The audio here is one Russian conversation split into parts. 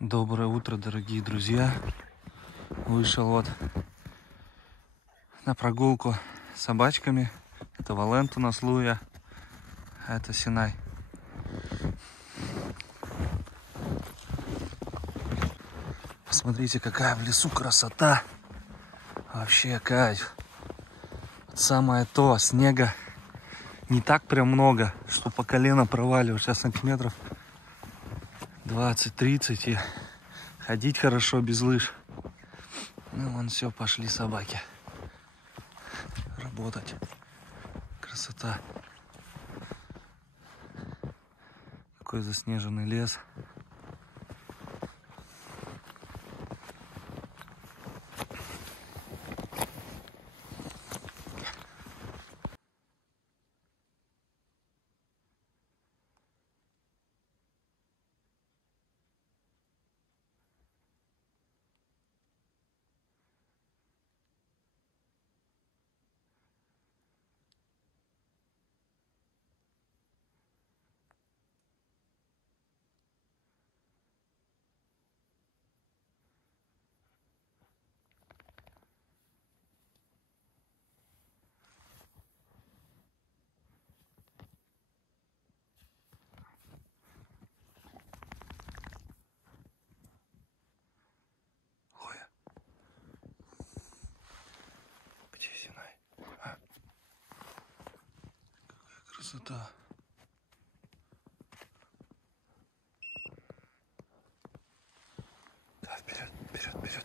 Доброе утро, дорогие друзья. Вышел вот на прогулку с собачками. Это Валент у нас, Луя, а это Синай. Посмотрите, какая в лесу красота. Вообще кайф. Самое то, снега не так прям много, что по колено проваливаешь. Сейчас сантиметров 20-30 и ходить хорошо без лыж. Ну вон все, пошли собаки работать. Красота. Какой заснеженный лес. Где Синай? А? Какая красота. Да, вперед, вперед, вперед.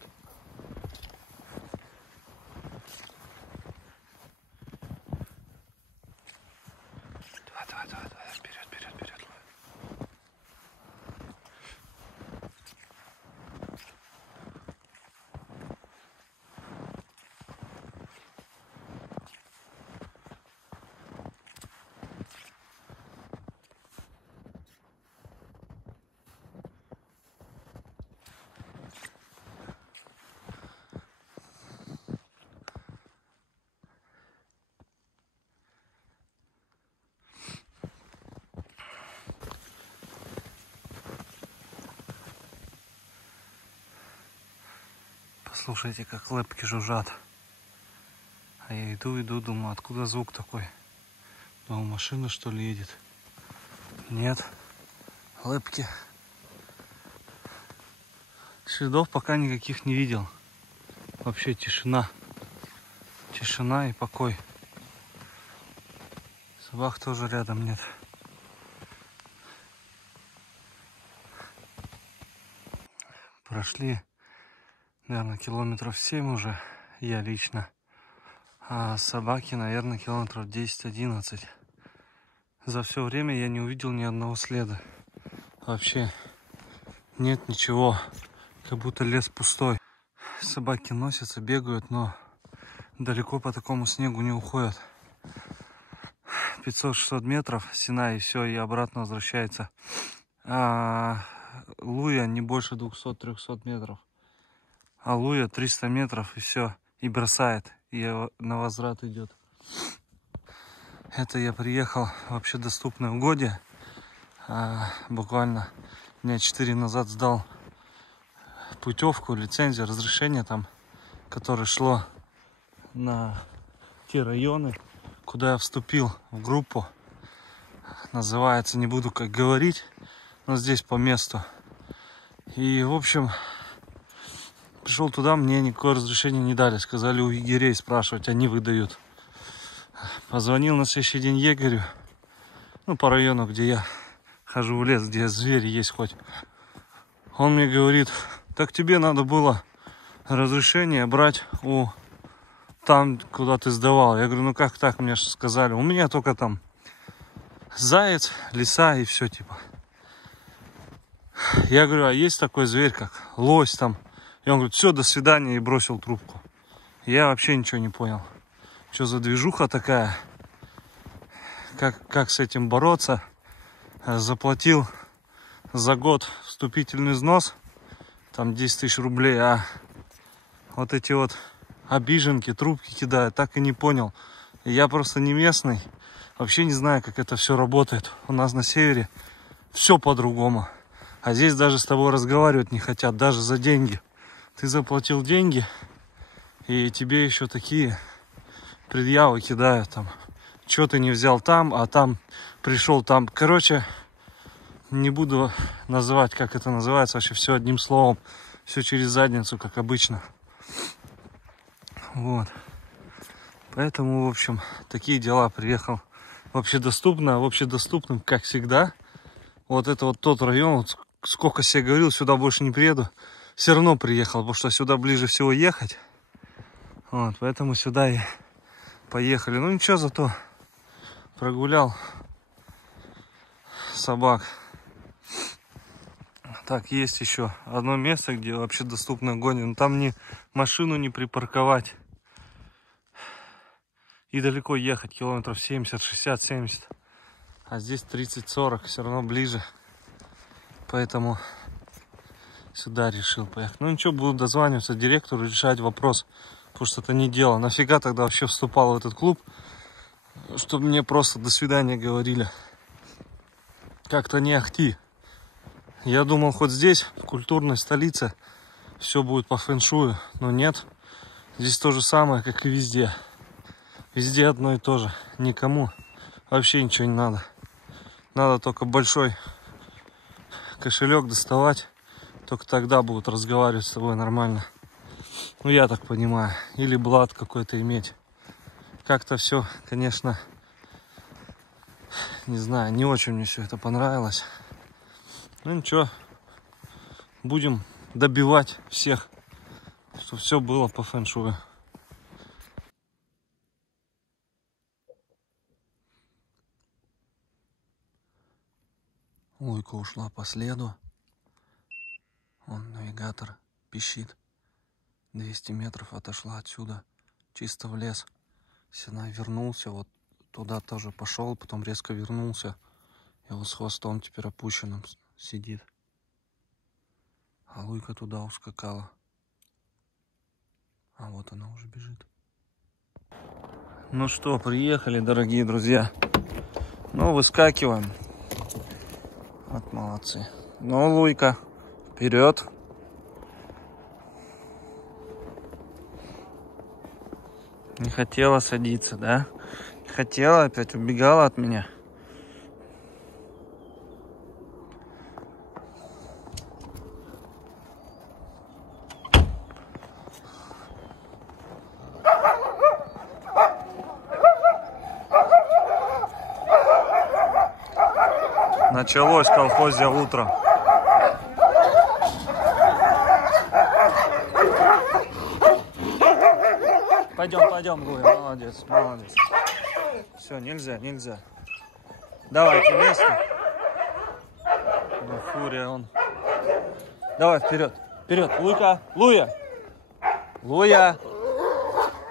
Давай, вперед, вперед, вперед. Послушайте, как лэпки жужжат. А я иду, думаю, откуда звук такой? Думаю, машина что ли едет? Нет, лэпки. Следов пока никаких не видел. Вообще тишина. Тишина и покой. Собак тоже рядом нет. Прошли, наверное, километров 7 уже, я лично. А собаки, наверное, километров 10-11. За все время я не увидел ни одного следа. Вообще нет ничего. Как будто лес пустой. Собаки носятся, бегают, но далеко по такому снегу не уходят. 500-600 метров Синай, и все, и обратно возвращается. А Луя не больше 200-300 метров. А Луя 300 метров, и все. И бросает, и на возврат идет. Это я приехал в вообще доступное угодье. Буквально дня 4 назад сдал путевку, лицензию, разрешение там, которое шло на те районы, куда я вступил в группу. Называется, не буду как говорить, но здесь по месту. И, в общем, пришел туда, мне никакое разрешение не дали. Сказали у егерей спрашивать, они выдают. Позвонил на следующий день егерю, ну, по району, где я хожу в лес, где звери есть хоть. Он мне говорит, так тебе надо было разрешение брать у там, куда ты сдавал. Я говорю, ну как так, мне же сказали. У меня только там заяц, лиса и все типа. Я говорю, а есть такой зверь, как лось там? И он говорит, все, до свидания, и бросил трубку. Я вообще ничего не понял. Что за движуха такая? Как с этим бороться? Заплатил за год вступительный взнос, там 10 тысяч рублей, а вот эти вот обиженки, трубки кидают, так и не понял. Я просто не местный, вообще не знаю, как это все работает. У нас на севере все по-другому. А здесь даже с тобой разговаривать не хотят, даже за деньги. Ты заплатил деньги, и тебе еще такие предъявы кидают там. Что ты не взял там, а там пришел там. Короче, не буду называть, как это называется. Вообще все одним словом. Все через задницу, как обычно. Вот. Поэтому, в общем, такие дела. Приехал в общедоступным, как всегда. Вот это вот тот район. Вот сколько себе говорил, сюда больше не приеду. Все равно приехал, потому что сюда ближе всего ехать. Вот, поэтому сюда и поехали. Ну ничего, зато прогулял собак. Так, есть еще одно место, где вообще доступно гонять. Но там машину не припарковать. И далеко ехать, километров 70, 60, 70. А здесь 30-40, все равно ближе. Поэтому сюда решил поехать. Ну ничего, буду дозваниваться директору, решать вопрос. Потому что это не дело. Нафига тогда вообще вступал в этот клуб? Чтобы мне просто до свидания говорили. Как-то не ахти. Я думал, хоть здесь, в культурной столице, все будет по фэншую. Но нет. Здесь то же самое, как и везде. Везде одно и то же. Никому вообще ничего не надо. Надо только большой кошелек доставать. Только тогда будут разговаривать с тобой нормально. Ну, я так понимаю. Или блат какой-то иметь. Как-то все, конечно, не знаю, не очень мне все это понравилось. Ну, ничего. Будем добивать всех, чтобы все было по фэншую. Луйка ушла по следу. Вон навигатор пищит. 200 метров отошла отсюда, чисто в лес. Синай вернулся, вот туда тоже пошел, потом резко вернулся. И вот с хвостом теперь опущенным сидит. А Луйка туда ускакала. А вот она уже бежит. Ну что, приехали, дорогие друзья. Ну, выскакиваем. Вот молодцы. Ну, Луйка, вперед. Не хотела садиться, да? Не хотела, опять убегала от меня. Началось колхозное утро. Пойдем, Луя, молодец. Все, нельзя. Давайте место. Ну, фурия он. Давай, вперед, Луя.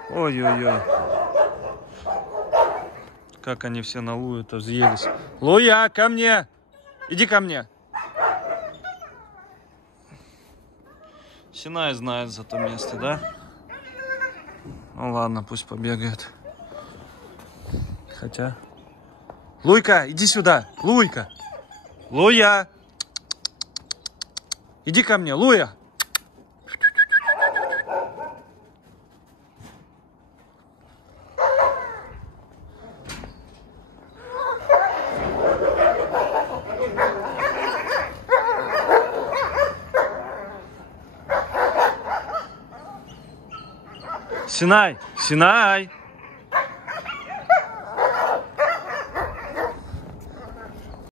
Ой-ой-ой. Как они все на Лую-то взъелись. Луя, ко мне! Иди ко мне! Синай знает за то место, да? Ну ладно, пусть побегает. Хотя... Луйка, иди сюда! Луя! Иди ко мне, Луя! Синай!